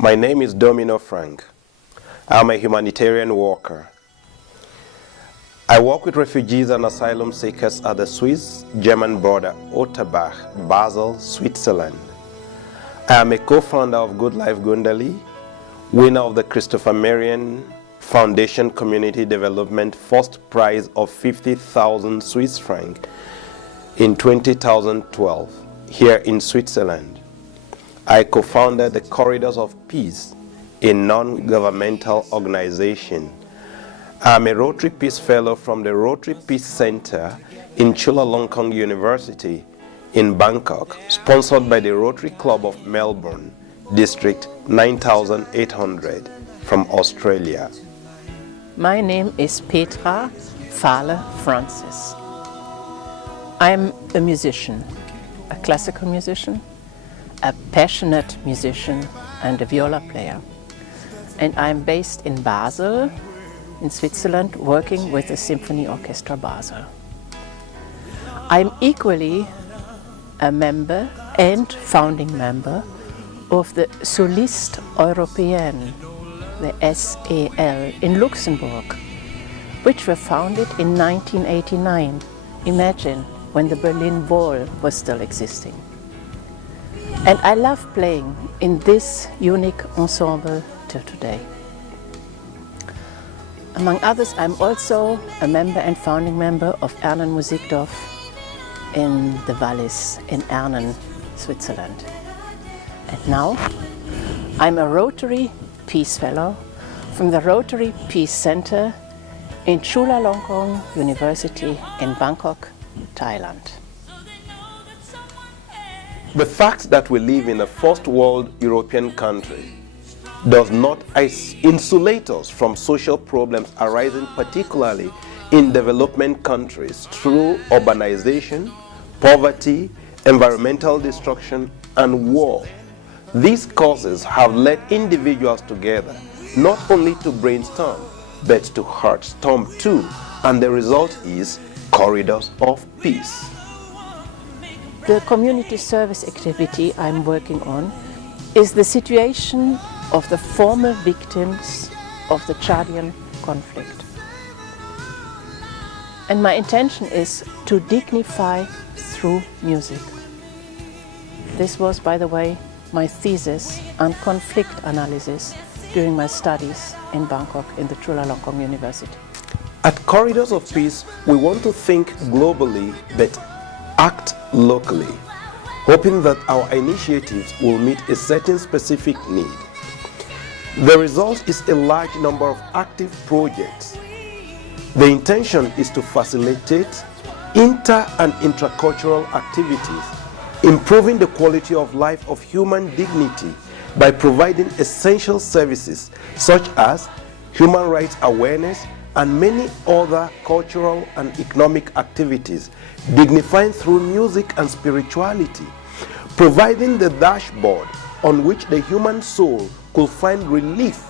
My name is Domino Frank. I'm a humanitarian worker. I work with refugees and asylum seekers at the Swiss-German border, Otterbach, Basel, Switzerland. I am a co-founder of Good Life Gundali, winner of the Christopher Marian Foundation Community Development First Prize of 50,000 Swiss francs in 2012 here in Switzerland. I co-founded the Corridors of Peace, a non-governmental organization. I'm a Rotary Peace Fellow from the Rotary Peace Center in Chulalongkorn University in Bangkok, sponsored by the Rotary Club of Melbourne, District 9800 from Australia. My name is Petra Fahle Francis. I'm a musician, a classical musician, a passionate musician and a viola player. And I'm based in Basel, in Switzerland, working with the Symphony Orchestra Basel. I'm equally a member and founding member of the Solistes Européennes, the SEL, in Luxembourg, which were founded in 1989. Imagine, when the Berlin Wall was still existing. And I love playing in this unique ensemble till today. Among others, I'm also a member and founding member of Ernen Musikdorf in the Wallis in Ernen, Switzerland. And now I'm a Rotary Peace Fellow from the Rotary Peace Center in Chulalongkorn University in Bangkok, Thailand. The fact that we live in a first world European country does not insulate us from social problems arising particularly in development countries through urbanization, poverty, environmental destruction, and war. These causes have led individuals together not only to brainstorm, but to heartstorm too, and the result is Corridors of Peace. The community service activity I'm working on is the situation of the former victims of the Chadian conflict. And my intention is to dignify through music. This was, by the way, my thesis on conflict analysis during my studies in Bangkok in the Chulalongkorn University. At Corridors of Peace, we want to think globally but act locally, hoping that our initiatives will meet a certain specific need. The result is a large number of active projects. The intention is to facilitate inter- and intracultural activities, improving the quality of life of human dignity by providing essential services such as human rights awareness and many other cultural and economic activities, dignifying through music and spirituality, providing the dashboard on which the human soul could find relief,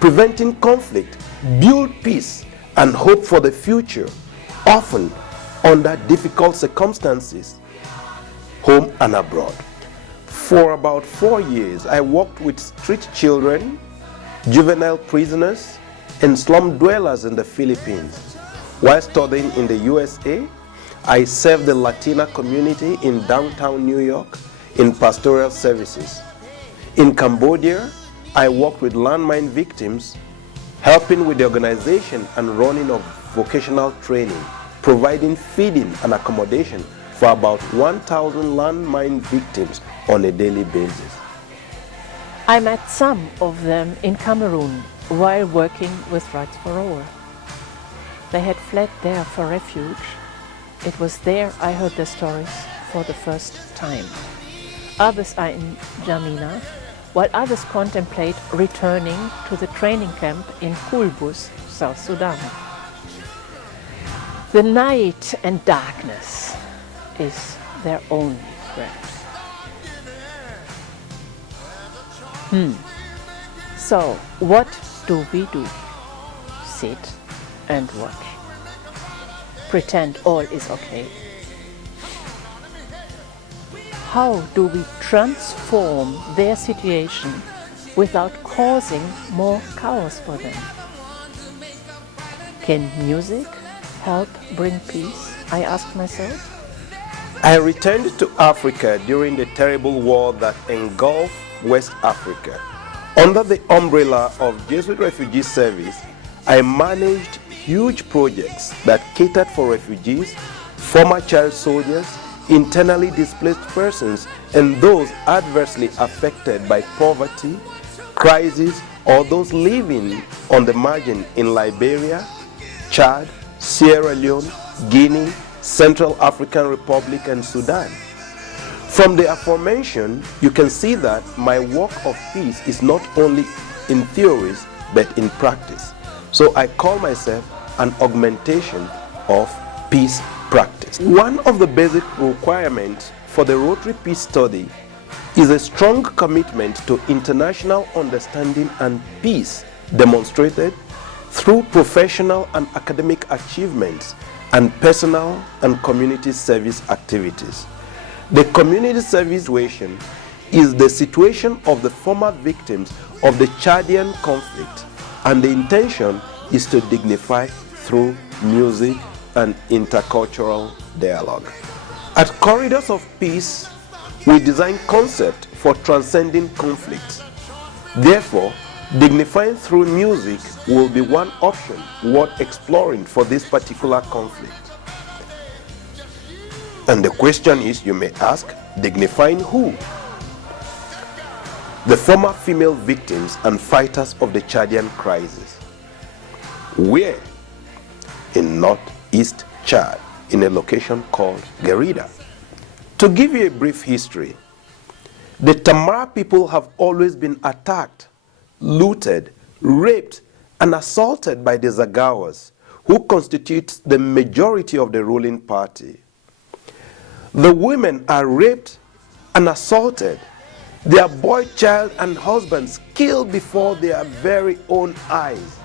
preventing conflict, build peace, and hope for the future, often under difficult circumstances, home and abroad. For about 4 years, I worked with street children, juvenile prisoners, and slum dwellers in the Philippines. While studying in the USA, I served the Latina community in downtown New York in pastoral services. In Cambodia, I worked with landmine victims, helping with the organization and running of vocational training, providing feeding and accommodation for about 1,000 landmine victims on a daily basis. I met some of them in Cameroon while working with Rights for All. They had fled there for refuge. It was there I heard their stories for the first time. Others are in Jamina, while others contemplate returning to the training camp in Kulbus, South Sudan. The night and darkness is their only threat. So, what do we do? Sit and watch. Pretend all is okay. How do we transform their situation without causing more chaos for them. Can music help bring peace? I asked myself. I returned to Africa during the terrible war that engulfed West Africa. Under the umbrella of Jesuit Refugee Service, I managed huge projects that catered for refugees, former child soldiers, internally displaced persons, and those adversely affected by poverty, crisis, or those living on the margin in Liberia, Chad, Sierra Leone, Guinea, Central African Republic, and Sudan. From the aforementioned, you can see that my work of peace is not only in theories, but in practice. So I call myself an augmentation of peace practice. One of the basic requirements for the Rotary Peace Study is a strong commitment to international understanding and peace demonstrated through professional and academic achievements and personal and community service activities. The community service situation is the situation of the former victims of the Chadian conflict, and the intention is to dignify through music and intercultural dialogue. At Corridors of Peace, we design concepts for transcending conflict. Therefore, dignifying through music will be one option worth exploring for this particular conflict. And the question is, you may ask, dignifying who? The former female victims and fighters of the Chadian crisis. Where? In northeast Chad, in a location called Gerida. To give you a brief history, the Tamara people have always been attacked, looted, raped, and assaulted by the Zagawas, who constitute the majority of the ruling party. The women are raped and assaulted, their boy child and husbands killed before their very own eyes.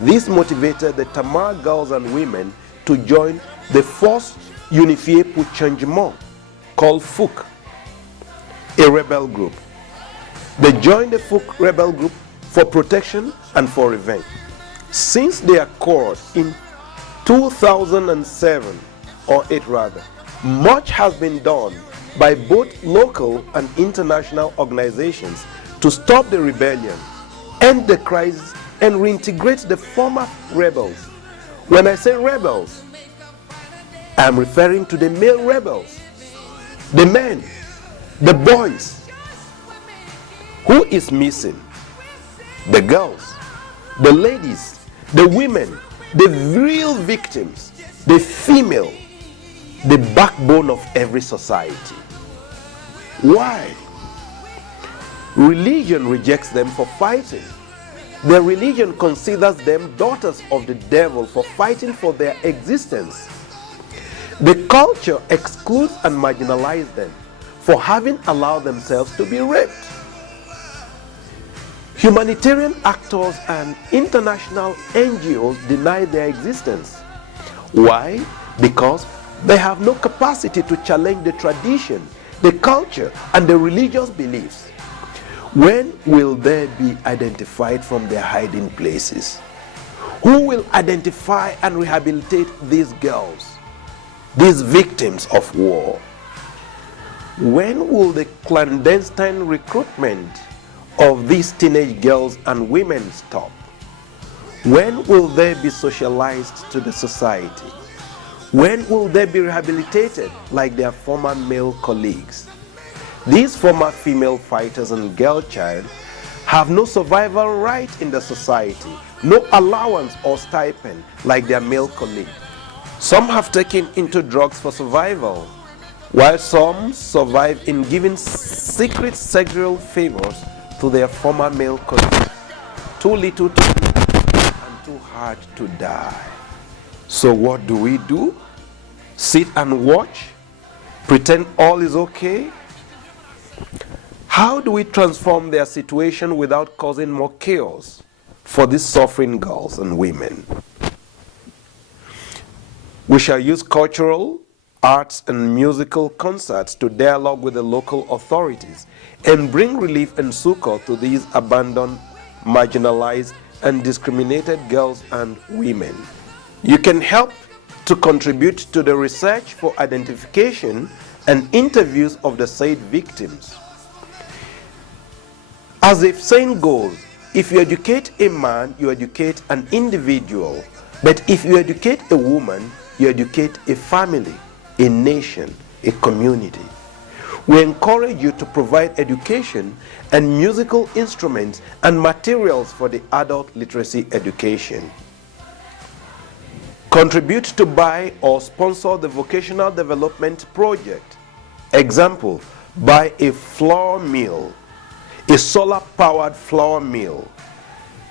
This motivated the Tamar girls and women to join the Force Unifiée pour Changement, called FUC, a rebel group. They joined the FUC rebel group for protection and for revenge. Since their accord in 2007, or 8 rather, much has been done by both local and international organizations to stop the rebellion, end the crisis, and reintegrate the former rebels. When I say rebels, I'm referring to the male rebels, the men, the boys. Who is missing? The girls, the ladies, the women, the real victims, the female, the backbone of every society. Why? Religion rejects them for fighting. Their religion considers them daughters of the devil for fighting for their existence. The culture excludes and marginalizes them for having allowed themselves to be raped. Humanitarian actors and international NGOs deny their existence. Why? Because they have no capacity to challenge the tradition, the culture, and the religious beliefs. When will they be identified from their hiding places? Who will identify and rehabilitate these girls, these victims of war? When will the clandestine recruitment of these teenage girls and women stop? When will they be socialized to the society? When will they be rehabilitated like their former male colleagues? These former female fighters and girl child have no survival right in the society, no allowance or stipend like their male colleagues. Some have taken into drugs for survival, while some survive in giving secret sexual favors to their former male colleagues. Too little to live and too hard to die. So what do we do? Sit and watch? Pretend all is okay? How do we transform their situation without causing more chaos for these suffering girls and women? We shall use cultural, arts and musical concerts to dialogue with the local authorities and bring relief and succor to these abandoned, marginalized, and discriminated girls and women. You can help to contribute to the research for identification and interviews of the said victims. As the saying goes, if you educate a man, you educate an individual. But if you educate a woman, you educate a family, a nation, a community. We encourage you to provide education and musical instruments and materials for the adult literacy education. Contribute to buy or sponsor the vocational development project. Example, buy a flour mill, a solar-powered flour mill,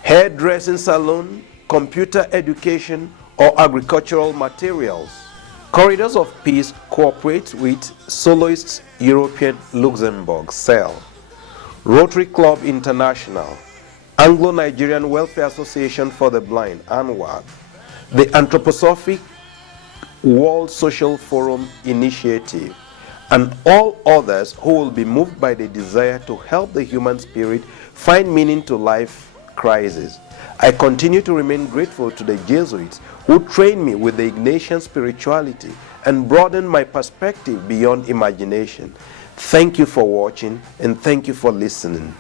hairdressing salon, computer education, or agricultural materials. Corridors of Peace cooperates with Soloists European Luxembourg, CEL, Rotary Club International, Anglo-Nigerian Welfare Association for the Blind, ANWAD, the Anthroposophic World Social Forum Initiative, and all others who will be moved by the desire to help the human spirit find meaning to life crisis. I continue to remain grateful to the Jesuits who trained me with the Ignatian spirituality and broadened my perspective beyond imagination. Thank you for watching and thank you for listening.